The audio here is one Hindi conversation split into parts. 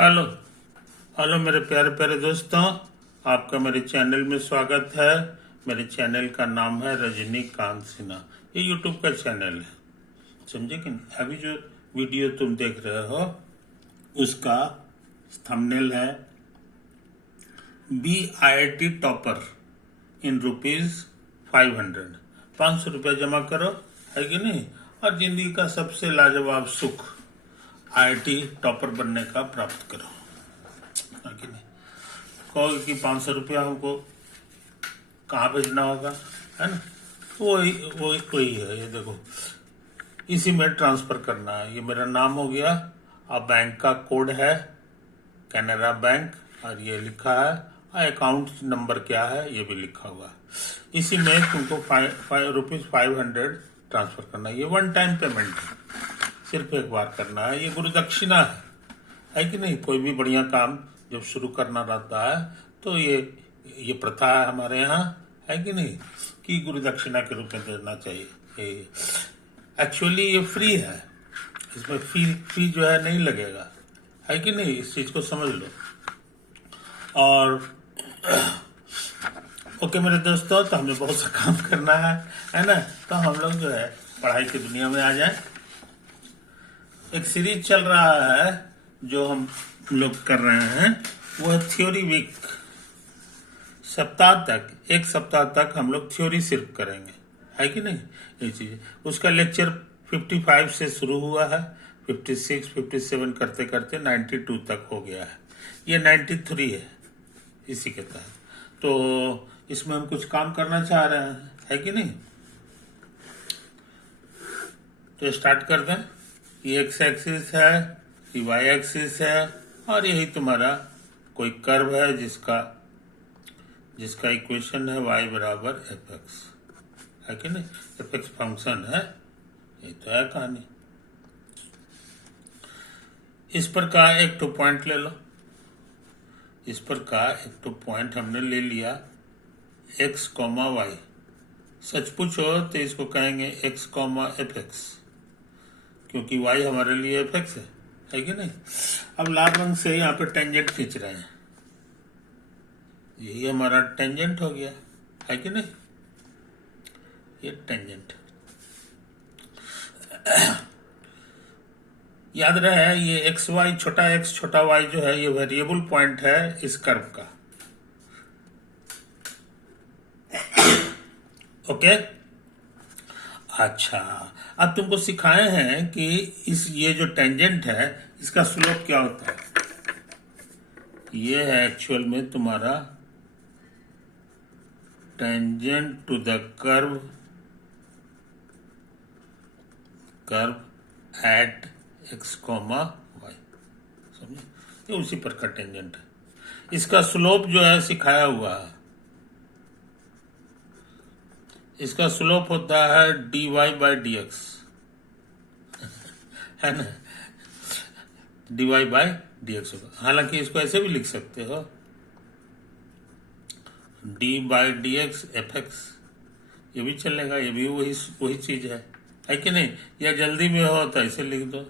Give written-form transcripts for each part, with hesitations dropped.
हेलो। हेलो मेरे प्यारे प्यारे दोस्तों, आपका मेरे चैनल में स्वागत है। मेरे चैनल का नाम है रजनीकांत सिन्हा। ये यूट्यूब का चैनल है, समझे कि नहीं। अभी जो वीडियो तुम देख रहे हो उसका थंबनेल है BIT टॉपर इन ₹500। 500 रुपये जमा करो, है कि नहीं, और जिंदगी का सबसे लाजवाब सुख IIT टॉपर बनने का प्राप्त करो, है कि नहीं। कहोगे कि 500 रुपया हमको कहाँ भेजना होगा, है ना। वही वही वही है, ये देखो, इसी में ट्रांसफर करना है। ये मेरा नाम हो गया, और बैंक का कोड है कैनरा बैंक, और ये लिखा है, और अकाउंट नंबर क्या है ये भी लिखा हुआ है। इसी में तुमको ₹500 ट्रांसफर करना है। ये वन टाइम पेमेंट है, सिर्फ एक बार करना है। ये गुरु दक्षिणा है कि नहीं। कोई भी बढ़िया काम जब शुरू करना रहता है तो ये प्रथा है हमारे यहाँ, है कि नहीं, कि गुरु दक्षिणा के रूप में देना चाहिए। एक्चुअली ये फ्री है, इसमें फी जो है नहीं लगेगा, है कि नहीं। इस चीज को समझ लो। और ओके मेरे दोस्तों, तो हमें बहुत सा काम करना है ना। तो हम लोग जो है पढ़ाई की दुनिया में आ जाए। एक सीरीज चल रहा है जो हम लोग कर रहे हैं, वो है थ्योरी वीक। एक सप्ताह तक हम लोग थ्योरी सिर्फ करेंगे, है कि नहीं। ये चीज उसका लेक्चर 55 से शुरू हुआ है, 56 57 करते करते 92 तक हो गया है। ये 93 है इसी के तहत। तो इसमें हम कुछ काम करना चाह रहे हैं, है कि नहीं। तो स्टार्ट कर दें। ये एक्स एक्सिस है, ये वाई एक्सिस है, और यही तुम्हारा कोई कर्व है जिसका इक्वेशन है y बराबर fx, है कि नहीं। fx फंक्शन है, ये तो है कहानी। इस पर का एक तो पॉइंट ले लो। इस पर का एक तो पॉइंट हमने ले लिया x, y। सच पूछो तो इसको कहेंगे x, fx, क्योंकि y हमारे लिए fx है कि नहीं। अब लाल रंग से यहाँ पे टेंजेंट खींच रहे हैं, यही हमारा टेंजेंट हो गया, है कि नहीं। ये टेंजेंट याद रहे, ये एक्स वाई छोटा x छोटा y जो है ये वेरिएबल पॉइंट है इस कर्व का। ओके, अच्छा, अब तुमको सिखाए हैं कि ये जो टेंजेंट है इसका स्लोप क्या होता है। ये है एक्चुअल में तुम्हारा tangent to the curve at x, y, समझे। ये उसी पर का टेंजेंट है। इसका स्लोप जो है सिखाया हुआ है। इसका स्लोप होता है dy/dx, है ना। dy/dx होगा। हालांकि इसको ऐसे भी लिख सकते हो, d/dx fx, ये भी चलेगा, ये भी वही चीज है कि नहीं। या जल्दी में हो तो ऐसे लिख दो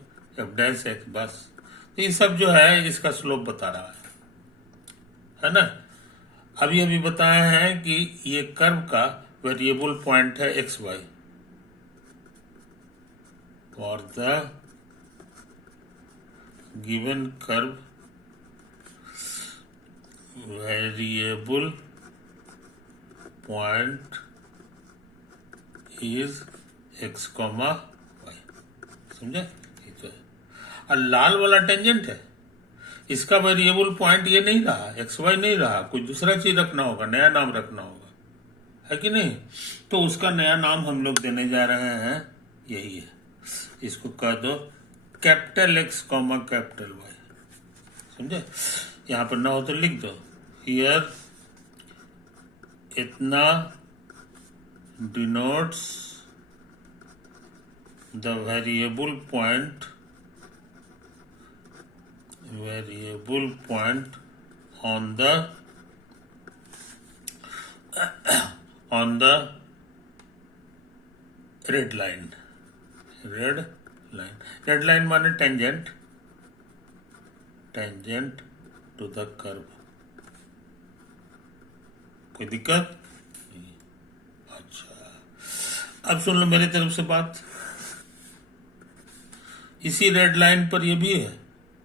f'(x), बस। तो ये सब जो है इसका स्लोप बता रहा है ना। अभी बताया है कि ये कर्व का वेरिएबल पॉइंट है x y. For the given curve variable point is x, y, समझे। ये तो है। और लाल वाला टेंजेंट है, इसका वेरिएबल पॉइंट ये नहीं रहा, एक्स वाई नहीं रहा, कुछ दूसरा चीज रखना होगा, नया नाम रखना होगा, है कि नहीं। तो उसका नया नाम हम लोग देने जा रहे हैं, यही है। इसको कह दो कैपिटल X, कैपिटल Y, समझे। यहां पर ना हो तो लिख दो हियर इतना denotes the variable point on the red line माने tangent, tangent to the curve. कोई दिक्कत नहीं? अच्छा, अब सुन लो मेरी तरफ से बात। इसी रेड लाइन पर ये भी है,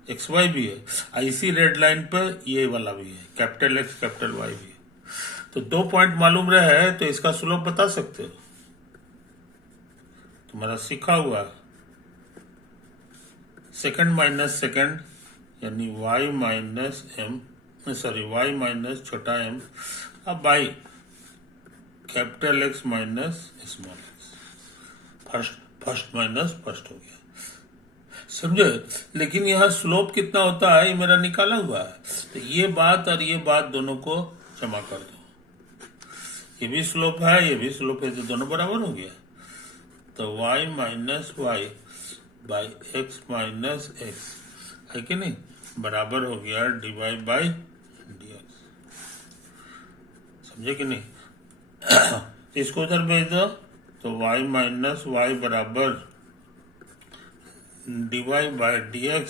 एक्स वाई भी है, और इसी रेड लाइन पर ये वाला भी है, कैपिटल एक्स कैपिटल वाई भी है। तो 2 पॉइंट मालूम रहे तो इसका स्लोप बता सकते हो, तुम्हारा सीखा हुआ सेकंड माइनस सेकंड यानी y minus M, sorry y minus छोटा m अब by capital X minus small x. First minus first हो गया, समझे? लेकिन यहाँ स्लोप कितना होता है ये मेरा निकाला हुआ है, तो ये बात और ये बात दोनों को जमा कर दो। ये भी स्लोप है, ये भी स्लोप है, तो दोनों बराबर हो गया। तो y minus y by x minus x है कि नहीं, बराबर हो गया dy बाई dx। समझे कि नहीं? इसको उधर भेज दो तो y माइनस वाई बराबर dy by dx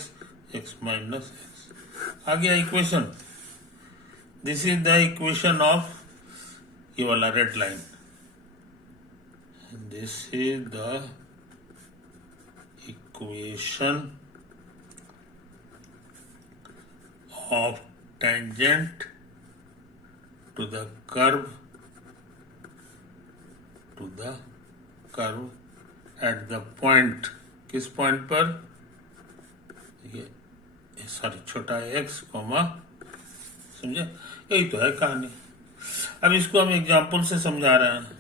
x minus X. आ गया equation. This is the equation of ये वाला red line. This is the equation of tangent to the curve at the point, किस पॉइंट पर? ये सॉरी छोटा x कॉमा, समझे? यही तो है कहानी। अब इसको हम एग्जाम्पल से समझा रहे हैं,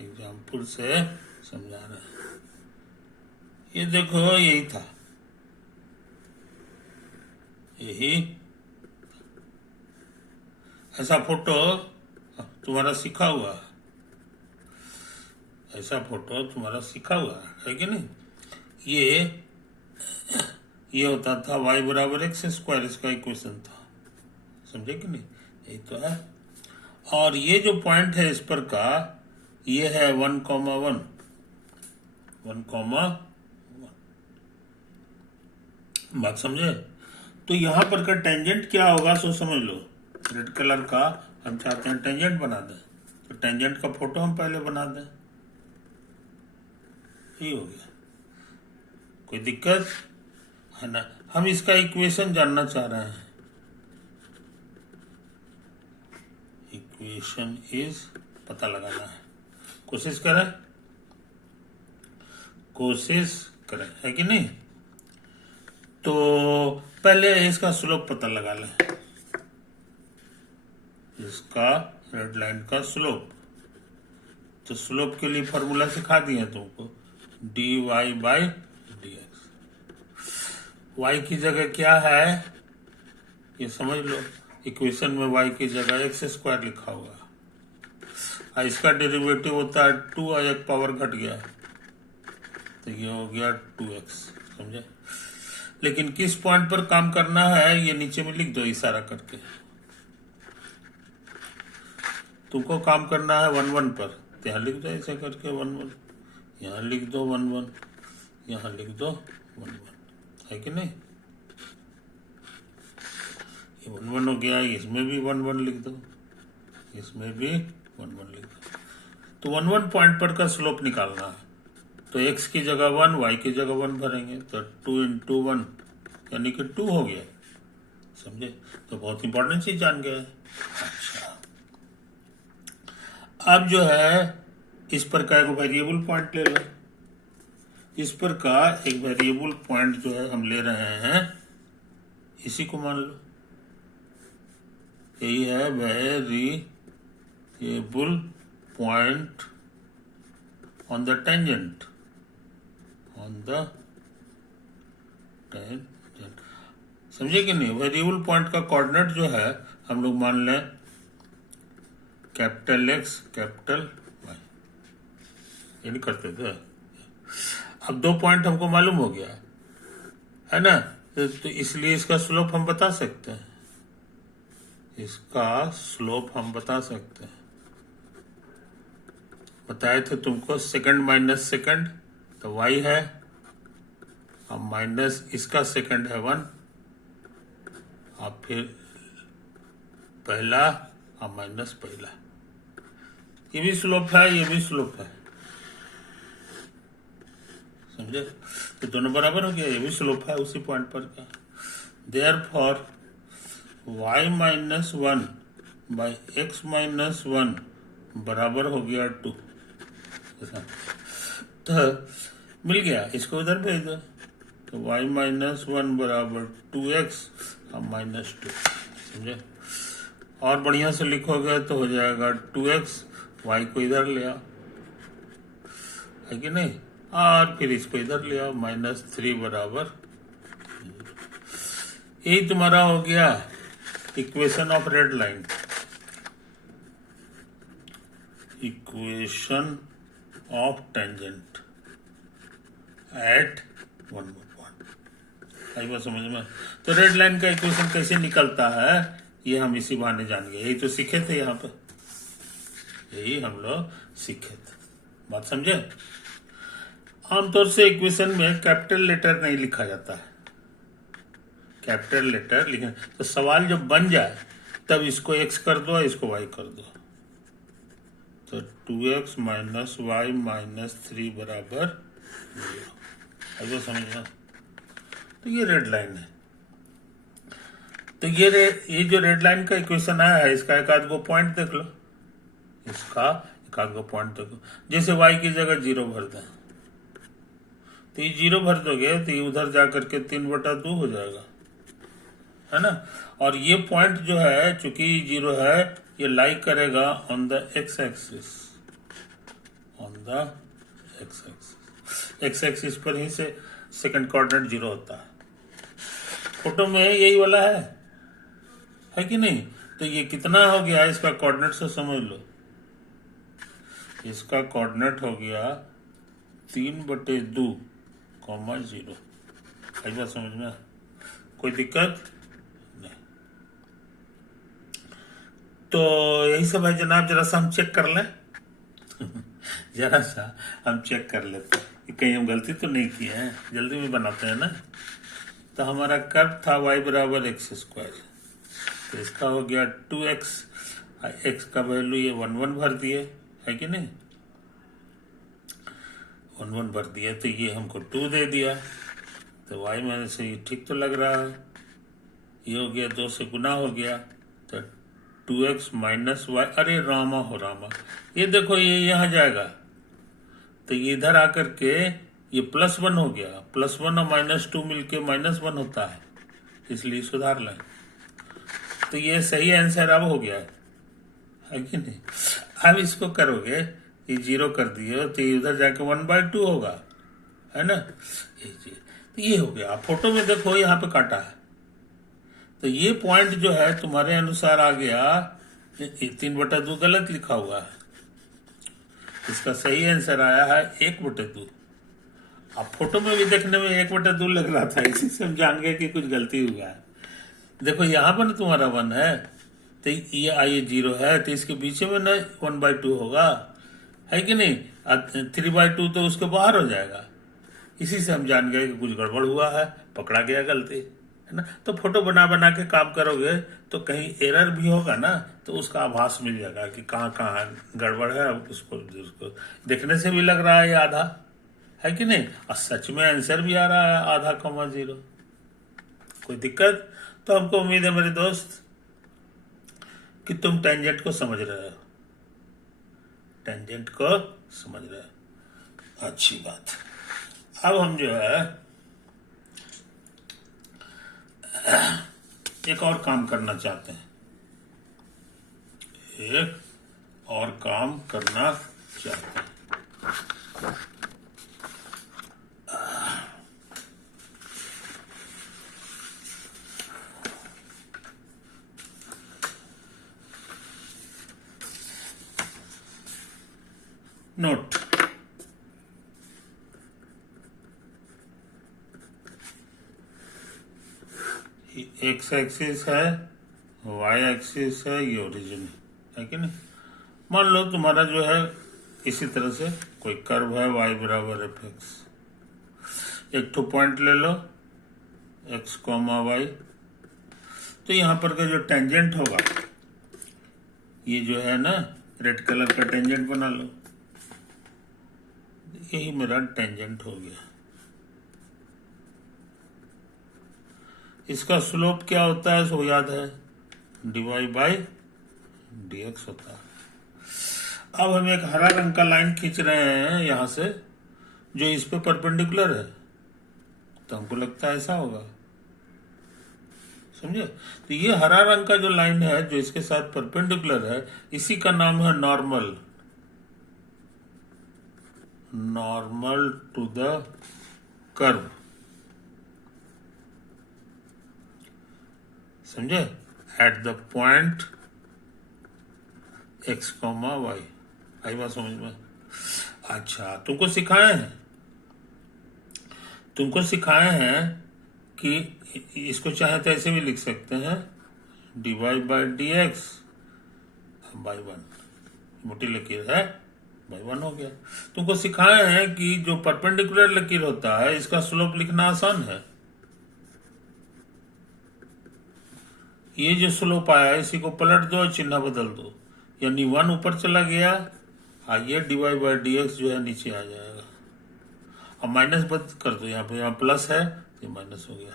एग्जाम्पल से समझा रहे हैं। ये देखो यही था, यही ऐसा फोटो तुम्हारा सीखा हुआ है, ऐसा फोटो तुम्हारा सीखा हुआ है कि नहीं? ये होता था y बराबर एक्स स्क्वायर, इसका इक्वेशन था, समझे कि नहीं? यही तो है। और ये जो पॉइंट है इस पर का, ये है 1,1 बात समझे? तो यहां पर का टेंजेंट क्या होगा सो समझ लो। रेड कलर का हम चाहते हैं टेंजेंट बना दें, तो टेंजेंट का फोटो हम पहले बना दें, ये हो गया। कोई दिक्कत है ना? हम इसका इक्वेशन जानना चाह रहे हैं। इक्वेशन इज पता लगाना है, कोशिश करें है कि नहीं? तो पहले इसका स्लोप पता लगा लें, इसका रेड लाइन का स्लोप। तो स्लोप के लिए फॉर्मूला सिखा दिए तुमको, dy बाई dx। y की जगह क्या है ये समझ लो, इक्वेशन में y की जगह एक्स स्क्वायर लिखा हुआ है, इसका डेरिवेटिव होता है 2 और एक पावर घट गया तो ये हो गया 2x, समझे? लेकिन किस पॉइंट पर काम करना है ये नीचे में लिख दो इशारा करके। तुमको काम करना है 1,1 पर, तो यहाँ लिख दो ऐसे करके 1,1, यहाँ लिख दो 1,1, यहाँ लिख दो 1,1, है कि नहीं? ये 1,1 हो गया, इसमें भी 1,1 लिख दो, इसमें भी 1,1 लिख दो। तो 1,1 पॉइंट पर का स्लोप निकालना है, तो x की जगह 1, y की जगह 1 भरेंगे, तो 2 इंटू 1 यानी कि 2 हो गया, समझे? तो बहुत इंपॉर्टेंट चीज जान गए। अच्छा, अब जो है इस पर का एक वेरिएबल पॉइंट ले लो। इस पर का एक वेरिएबल पॉइंट जो है हम ले रहे हैं, इसी को मान लो, यही है variable point on the tangent, समझे कि नहीं? वेरिएबल पॉइंट का कोऑर्डिनेट जो है हम लोग मान लें कैपिटल एक्स कैपिटल वाई, ये नहीं करते थे। अब 2 पॉइंट हमको मालूम हो गया है ना, तो इसलिए इसका स्लोप हम बता सकते हैं, इसका स्लोप हम बता सकते हैं। बताए थे तुमको सेकंड माइनस सेकंड तो y है, अब माइनस इसका सेकंड है 1 अब फिर पहला और माइनस पहला, ये भी स्लोप है, ये भी स्लोप है, समझे? तो दोनों बराबर हो गया, ये भी स्लोप है उसी पॉइंट पर का। Therefore y minus 1 by x minus 1 बराबर हो गया 2। तो मिल गया, इसको उधर भेज दो, तो y माइनस 1 बराबर 2x और माइनस 2, समझे? और बढ़िया से लिखोगे तो हो जाएगा 2x, y को इधर ले आओ, है कि नहीं, और फिर इसको इधर ले आओ, -3 बराबर। यही तुम्हारा हो गया equation of red line, equation of tangent at 1 point. आई बात समझ में? तो रेड लाइन का इक्वेशन कैसे निकलता है ये हम इसी बहाने जान गए, यही तो सीखे थे यहाँ पे, यही हम लोग सीखे थे, बात समझे? आमतौर से इक्वेशन में कैपिटल लेटर नहीं लिखा जाता है, कैपिटल लेटर लिखना, तो सवाल जब बन जाए तब इसको x कर दो, इसको y कर दो, तो 2x माइनस वाई माइनस 3 बराबर 0। ऐसा समझना। तो ये रेड लाइन है, तो ये जो रेड लाइन का इक्वेशन आया है, इसका एक आध गो पॉइंट देख लो, इसका एक आध गो पॉइंट देखो, जैसे y की जगह 0 भर दें, तो ये 0 भर दोगे तो ये उधर जा करके 3/2 हो जाएगा, है ना? और ये पॉइंट जो है चूंकि 0 है, ये लाई करेगा on the x axis, on the x axis पर ही से सेकंड कोऑर्डिनेट 0 होता है। फोटो में यही वाला है कि नहीं? तो ये कितना हो गया, इसका कोऑर्डिनेट से समझ लो, इसका कोऑर्डिनेट हो गया 3/2, 0। आई बात समझ में? कोई दिक्कत नहीं? तो यही सब है जनाब, जरा सा हम चेक कर लें जरा सा हम चेक कर लेते हैं कि कहीं हम गलती तो नहीं किए हैं, जल्दी में बनाते हैं ना। तो हमारा कर्व था y बराबर x², तो इसका हो गया 2x, x का वैल्यू ये 1 भर दिए, है कि नहीं? 1 भर दिया, तो ये हमको 2 दे दिया, तो y में से ये ठीक तो लग रहा है, ये हो गया 2 से गुना हो गया, तो 2x माइनस वाई, अरे रामा हो रामा, ये देखो ये यहाँ जाएगा, तो ये इधर आकर के ये +1 हो गया, +1 और -2 मिलके -1 होता है, इसलिए सुधार लें। तो ये सही आंसर अब हो गया है कि नहीं? अब इसको करोगे, ये 0 कर दिए तो ये उधर जाके 1/2 होगा, है ना? तो ये हो गया। फोटो में देखो यहाँ पे काटा है, तो ये पॉइंट जो है तुम्हारे अनुसार आ गया 3/2 गलत लिखा हुआ है, इसका सही आंसर आया है 1/2। अब फोटो में भी देखने में 1/2 लग रहा था, इसी से हम जान गए कि कुछ गलती हुआ है। देखो यहाँ पर तुम्हारा 1 है, तो ये 0 है, तो इसके पीछे में ना 1/2 होगा, है कि नहीं? 3/2 तो उसके बाहर हो जाएगा, इसी से हम जान गए कि कुछ गड़बड़ हुआ है, पकड़ा गया गलती, है ना? तो फोटो बना बना के काम करोगे तो कहीं एरर भी होगा ना, तो उसका आभास मिल जाएगा कि कहाँ कहाँ गड़बड़ है, उसको देखने से भी लग रहा है ये आधा, है कि नहीं? और सच में आंसर भी आ रहा है आधा, 0। कोई दिक्कत? तो हमको उम्मीद है मेरे दोस्त कि तुम टेंजेंट को समझ रहे हो, टेंजेंट को समझ रहे हो, अच्छी बात। अब हम जो है एक और काम करना चाहते हैं, एक और काम करना चाहते हैं। नोट, एक्स एक्सिस है, वाई एक्सिस है, ये ओरिजिन है कि नहीं? मान लो तुम्हारा जो है इसी तरह से कोई कर्व है, y बराबर f(x), एक तो पॉइंट ले लो x, y, तो यहाँ पर का जो टेंजेंट होगा, ये जो है ना रेड कलर का टेंजेंट बना लो, यही मेरा टेंजेंट हो गया। इसका स्लोप क्या होता है, सो याद है, dy बाई dx होता है। अब हम एक हरा रंग का लाइन खींच रहे हैं यहां से, जो इस पे परपेंडिकुलर है, तो हमको लगता है ऐसा होगा, समझे। तो ये हरा रंग का जो लाइन है जो इसके साथ परपेंडिकुलर है, इसी का नाम है normal, normal to the curve, समझे, at the point x, y। आई बात समझ में। अच्छा, तुमको सिखाए हैं कि इसको चाहे तो ऐसे भी लिख सकते हैं, dy बाई dx बाई 1, मोटी लकीर है, बाई 1 हो गया। तुमको सिखाए हैं कि जो परपेंडिकुलर लकीर होता है इसका स्लोप लिखना आसान है। ये जो स्लोप आया इसी को पलट दो, चिन्ह बदल दो, यानी 1 ऊपर चला गया, ये dy बाई dx जो है नीचे आ जाएगा। अब माइनस बंद कर दो, यहाँ प्लस है तो माइनस हो गया।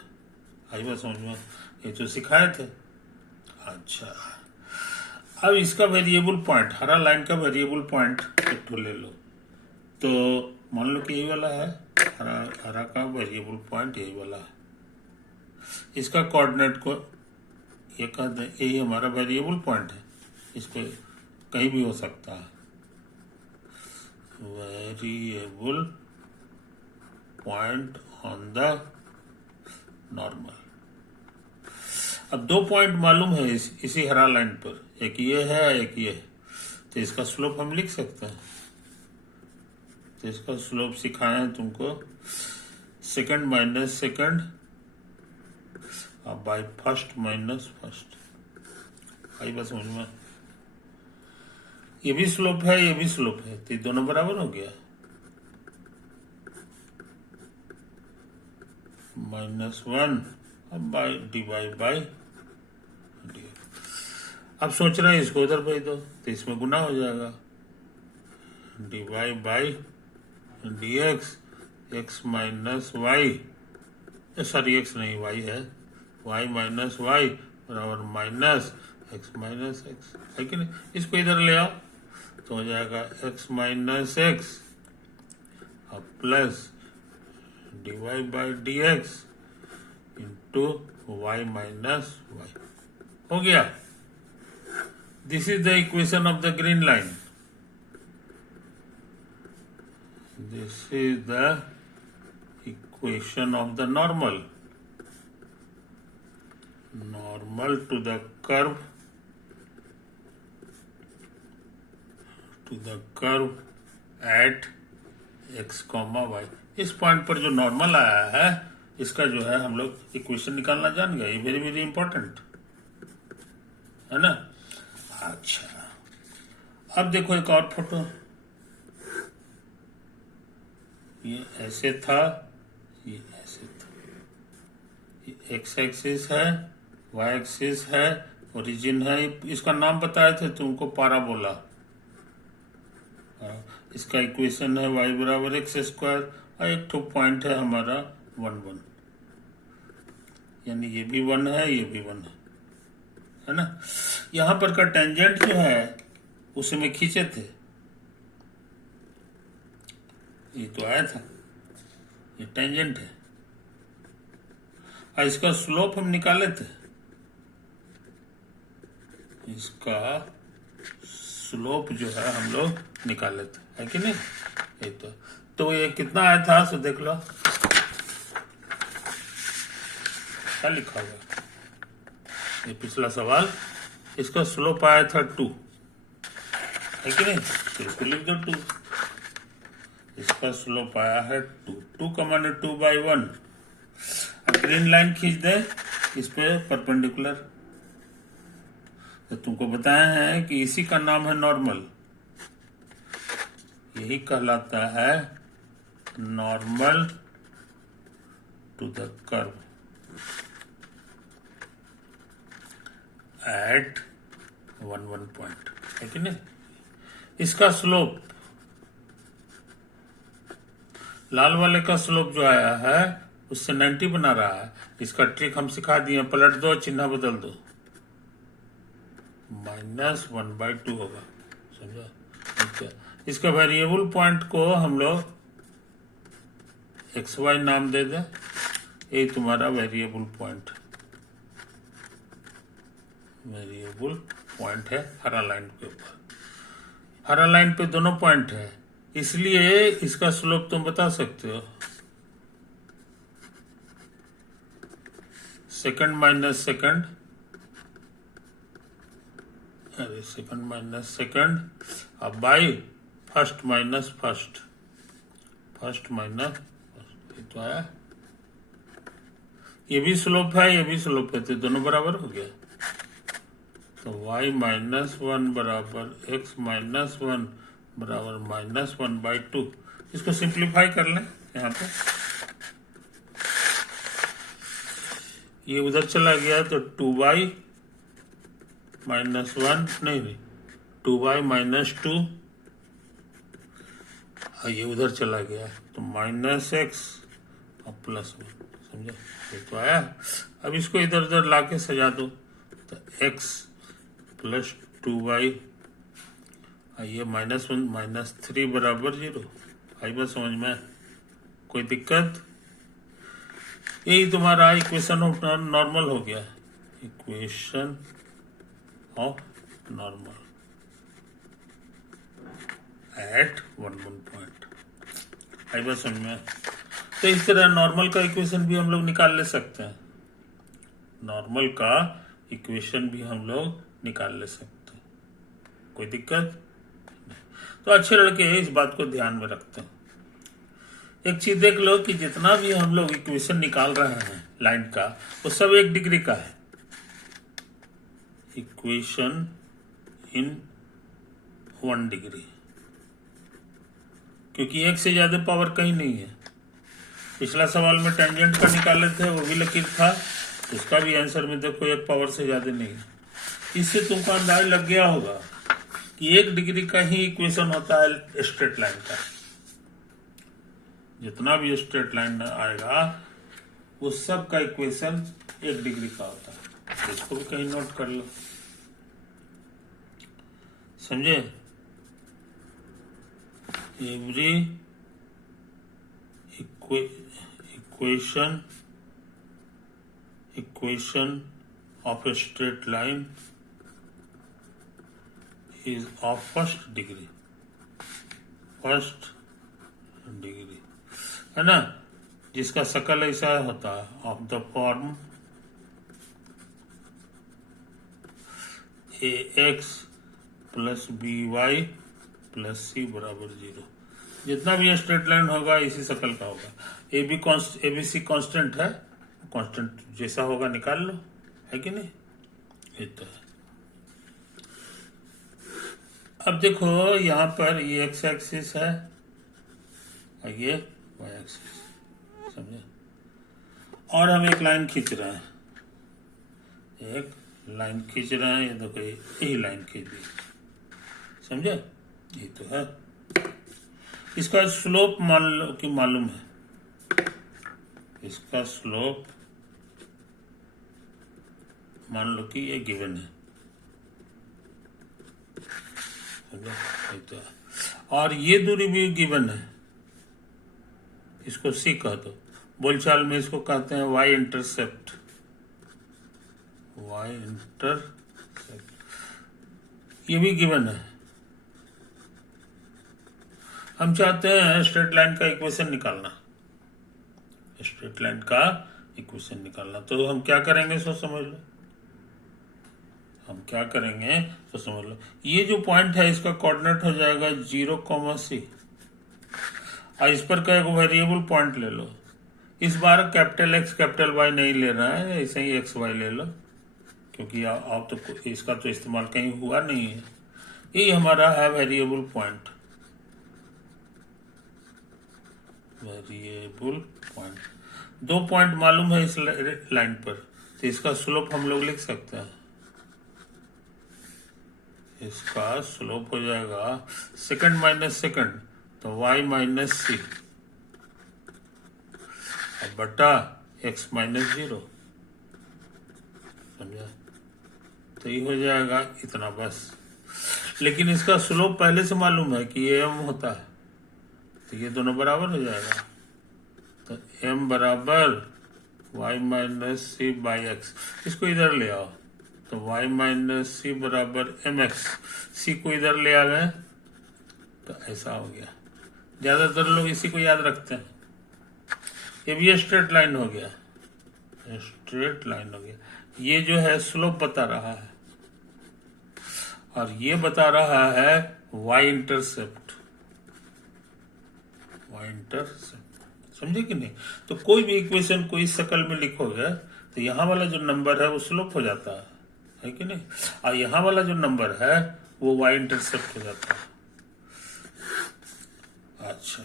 आई बात समझ में, ये जो सिखाए थे। अच्छा, अब इसका वेरिएबल पॉइंट, हरा लाइन का वेरिएबल पॉइंट एक ठो ले लो। तो मान लो कि यही वाला है, हरा का वेरिएबल पॉइंट यही वाला है। इसका कोऑर्डिनेट को ये कह दें, यही हमारा वेरिएबल पॉइंट है, इसको कहीं भी हो सकता है, variable point on the normal. अब 2 पॉइंट मालूम है इसी हरा लाइन पर, एक ये है एक ये है, तो इसका स्लोप हम लिख सकते हैं। तो इसका स्लोप सिखाए हैं तुमको, second minus second by first minus first. आई बात समझ में। ये भी स्लोप है ये भी स्लोप है, तो दोनों बराबर हो गया, -1 बाई dy बाई dx। अब सोच रहे हैं इसको उधर भेज दो तो इसमें गुना हो जाएगा, dy by dx x minus y, sorry x नहीं y है, y माइनस वाई बराबर माइनस x माइनस एक्स, है कि नहीं। इसको इधर ले आओ तो हो जाएगा x minus x plus dy by dx into y minus y, हो गया। This is the equation of the green line, this is the equation of the normal, normal to the curve at x, y। इस पॉइंट पर जो नॉर्मल आया है इसका जो है हम लोग इक्वेशन निकालना जान गए, वेरी वेरी इंपॉर्टेंट है ना। अच्छा, अब देखो एक और फोटो, ये ऐसे था ये ऐसे था, ये एक्स एक्सिस है वाई एक्सिस है, ओरिजिन है, इसका नाम बताए थे तुमको पाराबोला। इसका इक्वेशन है y बराबर एक्स स्क्वायर, और एक ठो पॉइंट है हमारा 1 1, यानी ये भी 1 है ये भी 1 है ना। यहाँ पर का टेंजेंट जो है उसे में खींचे थे, ये तो आया था, ये टेंजेंट है, और इसका स्लोप हम निकाले थे, इसका स्लोप जो है हम लोग निकाले थे, है कि नहीं। ये तो ये कितना आया था, सो देख लो क्या लिखा हुआ, ये पिछला सवाल, इसका स्लोप आया था 2, है कि नहीं, बिल्कुल लिख दो 2। इसका स्लोप आया है 2 का माने 2 बाई 1। अब ग्रीन लाइन खींच दे इस पे परपेंडिकुलर, तो तुमको बताया है कि इसी का नाम है नॉर्मल, यही कहलाता है normal to the curve. At 1 point, है कि नहीं। इसका स्लोप, लाल वाले का स्लोप जो आया है उससे 90 बना रहा है। इसका ट्रिक हम सिखा दिए, पलट दो, चिन्ह बदल दो, -1/2 होगा, समझा। अच्छा, इसका वेरिएबल पॉइंट को हम लोग XY नाम दे दें, ये तुम्हारा वेरिएबल पॉइंट है हरा लाइन के ऊपर। हरा लाइन पे दोनों पॉइंट है, इसलिए इसका स्लोप तुम बता सकते हो, second minus second, second minus second, अब by first minus first, first minus first, ये तो आया। ये भी स्लोप है, ये भी स्लोप है, तो दोनों बराबर हो गया। तो y-1 बराबर x-1 बराबर -1/2। इसको सिंप्लीफाई कर लें यहाँ पे, ये उधर चला गया तो 2y-1 नहीं 2y-2, ये उधर चला गया तो -x और +1, समझे, ये तो आया। अब इसको इधर उधर लाके सजा दो, तो x + 2y, ये -1 -3 बराबर 0। आई बात समझ में, कोई दिक्कत। यही तुम्हारा इक्वेशन ऑफ नॉर्मल हो गया, equation of normal at 1 point. आई बात समझ में। तो इस तरह नॉर्मल का इक्वेशन भी हम लोग निकाल ले सकते हैं, नॉर्मल का इक्वेशन भी हम लोग निकाल ले सकते हैं, कोई दिक्कत। तो अच्छे लड़के इस बात को ध्यान में रखते हैं। एक चीज देख लो कि जितना भी हम लोग इक्वेशन निकाल रहे हैं लाइन का, वो सब 1 डिग्री का है। इक्वेशन इन 1 डिग्री, क्योंकि 1 से ज्यादा पावर कहीं नहीं है। पिछला सवाल में टेंजेंट का निकाले थे, वो भी लकीर था, उसका भी आंसर में देखो 1 पावर से ज्यादा नहीं है। इससे तुमको अंदाज लग गया होगा कि 1 डिग्री का ही इक्वेशन होता है स्ट्रेट लाइन का। जितना भी स्ट्रेट लाइन आएगा वो सब का इक्वेशन 1 डिग्री का होता है। इसको भी कहीं नोट कर लो, समझे। Every equation of a straight line is of first degree, है ना, जिसका शकल ऐसा होता है, of the form ax + by + c बराबर 0। जितना भी स्ट्रेट लाइन होगा इसी शकल का होगा। ABC कांस्टेंट है, कांस्टेंट जैसा होगा निकाल लो, है कि नहीं, ये तो है। अब देखो यहाँ पर ये x एक्सिस है और ये y एक्सिस, समझे। और हम एक लाइन खींच रहे हैं, एक लाइन खींच रहे हैं, ये देखो यही लाइन खींच दी, समझे, ये तो है। इसका स्लोप मान लो कि मालूम है, इसका स्लोप मान लो कि ये गिवन है, समझे, ये तो है। और ये दूरी भी गिवन है, इसको सी कह दो, बोलचाल में इसको कहते हैं y इंटरसेप्ट, ये भी गिवन है। हम चाहते हैं स्ट्रेट लाइन का इक्वेशन निकालना, स्ट्रेट लाइन का इक्वेशन निकालना, तो हम क्या करेंगे सो समझ लो, हम क्या करेंगे तो समझ लो। ये जो पॉइंट है इसका कोऑर्डिनेट हो जाएगा 0, और इस पर का वेरिएबल पॉइंट ले लो। इस बार कैपिटल X कैपिटल Y नहीं ले रहा है, ऐसे ही XY ले लो, क्योंकि आप तो इसका तो इस्तेमाल कहीं हुआ नहीं है। ये हमारा है variable point, variable point. 2 point मालूम है इस लाइन पर, तो इसका स्लोप हम लोग लिख सकते हैं इसका स्लोप हो जाएगा सेकंड माइनस सेकंड, तो y माइनस सी बटा x माइनस 0, समझा? तो ये हो जाएगा इतना बस। लेकिन इसका स्लोप पहले से मालूम है कि ये m होता है, तो ये दोनों बराबर हो जाएगा। तो m बराबर y minus C by x, इसको इधर ले आओ, तो y माइनस सी बराबर mx, सी को इधर ले आ गए, तो ऐसा हो गया। ज्यादातर लोग इसी को याद रखते हैं। ये भी स्ट्रेट लाइन हो गया, स्ट्रेट लाइन हो गया। ये जो है स्लोप बता रहा है, और ये बता रहा है y इंटरसेप्ट, समझे कि नहीं? तो कोई भी इक्वेशन को इस शक्ल में लिखोगे तो यहाँ वाला जो नंबर है वो स्लोप हो जाता है कि नहीं? और यहाँ वाला जो नंबर है वो y इंटरसेप्ट हो जाता है। अच्छा,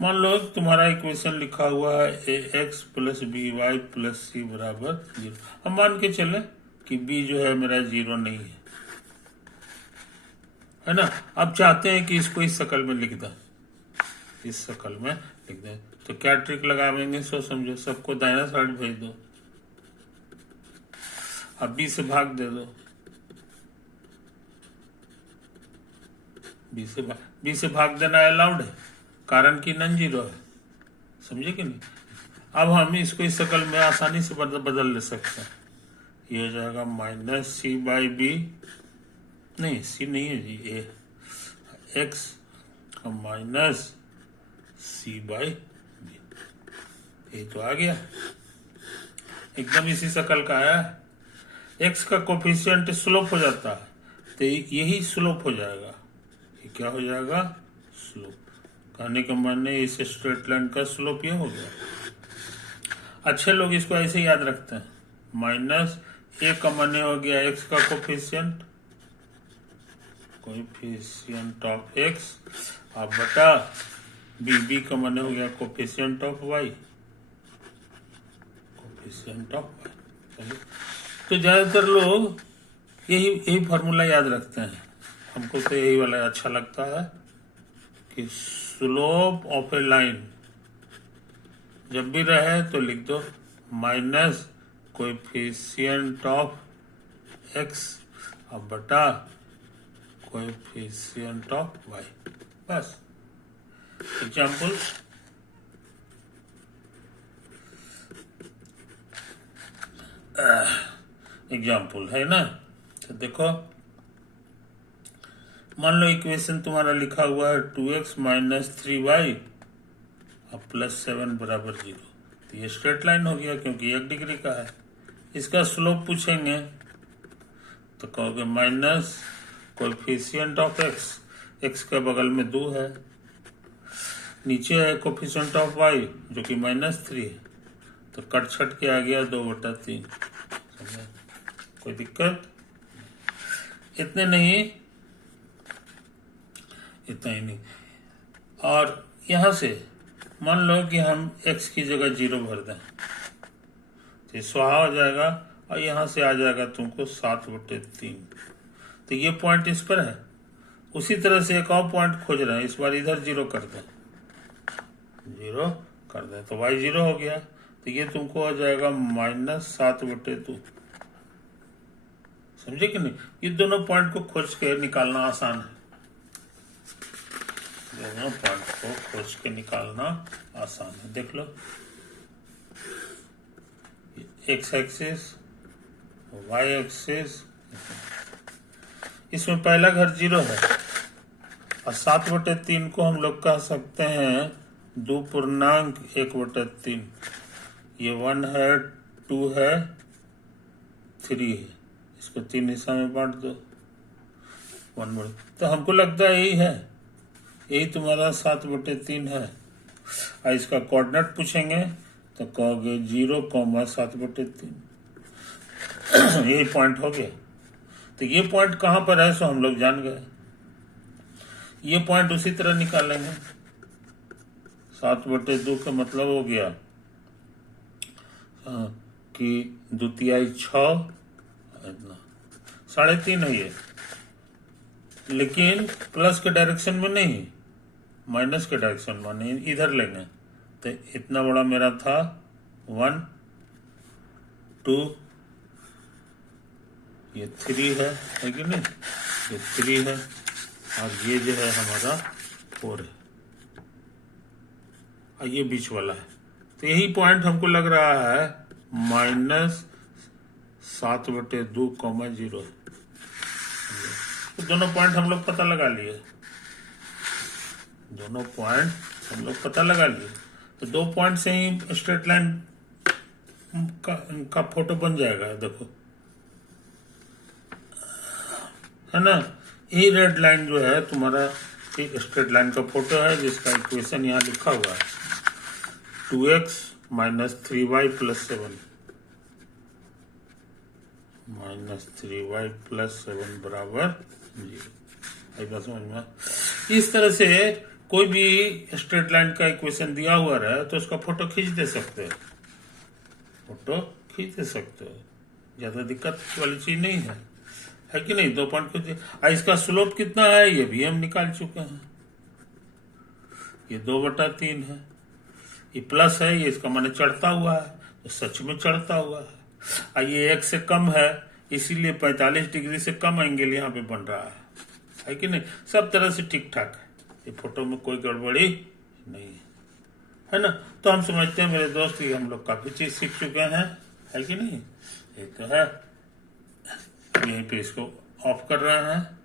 मान लो तुम्हारा इक्वेशन लिखा हुआ है ax plus B Y plus C बराबर 0। हम मान के चले कि b जो है मेरा 0 नहीं है ना? अब चाहते हैं कि इसको इस शक्ल में लिख दें, इस शक्ल में लिख दें, तो क्या ट्रिक लगाएंगे? सो समझो, सबको दाहिना साइड भेज दो, अब b से भाग दे दो, b से भाग देना अलाउड है, कारण कि नॉन जीरो है, समझे कि नहीं? अब हम इसको इस शक्ल में आसानी से बदल ले सकते हैं। ये हो जाएगा माइनस सी बाई बी, नहीं सी नहीं है जी, A X minus C by B, ये तो आ गया, एकदम इसी शक्ल का आया। एक्स का कोफिशिएंट स्लोप हो जाता है, तो यही स्लोप हो जाएगा। ये क्या हो जाएगा? स्लोप। कहने का माने इस स्ट्रेट लाइन का स्लोप ये हो गया। अच्छे लोग इसको ऐसे याद रखते हैं, माइनस ए का माने हो गया एक्स का कोफिशिएंट ऑफ एक्स, अब बटा बी का माने हो गया कोफिशिएंट ऑफ वाई, तो ज्यादातर लोग यही फॉर्मूला याद रखते हैं। हमको तो यही वाला अच्छा लगता है कि स्लोप ऑफ ए लाइन जब भी रहे तो लिख दो माइनस कोएफिशिएंट ऑफ एक्स अब बटा कोएफिशिएंट ऑफ वाई, बस। एग्जाम्पल, है ना? तो देखो, मान लो इक्वेशन तुम्हारा लिखा हुआ है 2x माइनस 3y अब प्लस 7 बराबर 0, तो ये स्ट्रेट लाइन हो गया क्योंकि 1 डिग्री का है। इसका स्लोप पूछेंगे तो कहोगे minus coefficient of x, x के बगल में 2 है, नीचे है कोएफिशिएंट ऑफ वाई जो कि -3 है, तो कट छट के आ गया 2/3। कोई दिक्कत? इतने नहीं, इतना ही नहीं। और यहां से मान लो कि हम x की जगह 0 भर दें, तो ये स्वाहा हो जाएगा और यहां से आ जाएगा तुमको 7/3। तो ये पॉइंट इस पर है। उसी तरह से एक और पॉइंट खोज रहे हैं, इस बार इधर 0 कर दें, 0 कर दें तो y 0 हो गया, तो ये तुमको आ जाएगा -7/2। समझे कि नहीं? ये दोनों पॉइंट को खोज के निकालना आसान है, दोनों पॉइंट को खोज के निकालना आसान है। देख लो, एक्स एक्सिस, वाई एक्सिस, इसमें पहला घर 0 है और 7/3 को हम लोग कह सकते हैं 2.1/3। ये 1 है, 2 है, 3 है, इसको 3 हिस्सा में बांट दो, 1/, तो हमको लगता है यही तुम्हारा 7/3 है। और इसका कोऑर्डिनेट पूछेंगे तो कहोगे 0,7/3, यही पॉइंट हो गया। तो ये पॉइंट कहां पर है सो हम लोग जान गए। ये पॉइंट उसी तरह निकालेंगे, 7/2 का मतलब हो गया कि 2/3 6, 3.5 है ये, लेकिन प्लस के डायरेक्शन में नहीं, माइनस के डायरेक्शन में नहीं, इधर लेंगे। तो इतना बड़ा मेरा था 1 2, ये 3 है कि नहीं, ये 3 है, और ये जो है हमारा 4 है, और ये बीच वाला है। तो यही पॉइंट हमको लग रहा है -7/2, 0। तो दोनों पॉइंट हम लोग पता लगा लिए, दोनों पॉइंट हम लोग पता लगा लिए। तो 2 पॉइंट से ही स्ट्रेट लाइन का फोटो बन जाएगा, देखो, है ना। ये रेड लाइन जो है तुम्हारा एक स्ट्रेट लाइन का फोटो है, जिसका इक्वेशन यहाँ लिखा हुआ है 2x - 3y + 7 -3y + 7 बराबर 0। समझ में? इस तरह से कोई भी स्ट्रेट लाइन का इक्वेशन दिया हुआ रहे तो उसका फोटो खींच दे सकते हो, फोटो खींच दे सकते हो, ज्यादा दिक्कत वाली चीज नहीं है कि नहीं। 2 पॉइंट को इसका स्लोप कितना है ये भी हम निकाल चुके हैं, ये 2/3 है, ये प्लस है, ये इसका माने चढ़ता हुआ है, तो सच में चढ़ता हुआ है। ये 1 से कम है, इसीलिए 45 डिग्री से कम एंगल यहाँ पे बन रहा है कि नहीं। सब तरह से ठीक ठाक है, ये फोटो में कोई गड़बड़ी नहीं है ना। तो हम समझते हैं मेरे दोस्त कि हम लोग काफी चीज सीख चुके हैं, है कि नहीं। ये तो है, यहीं पे इसको ऑफ कर रहे हैं।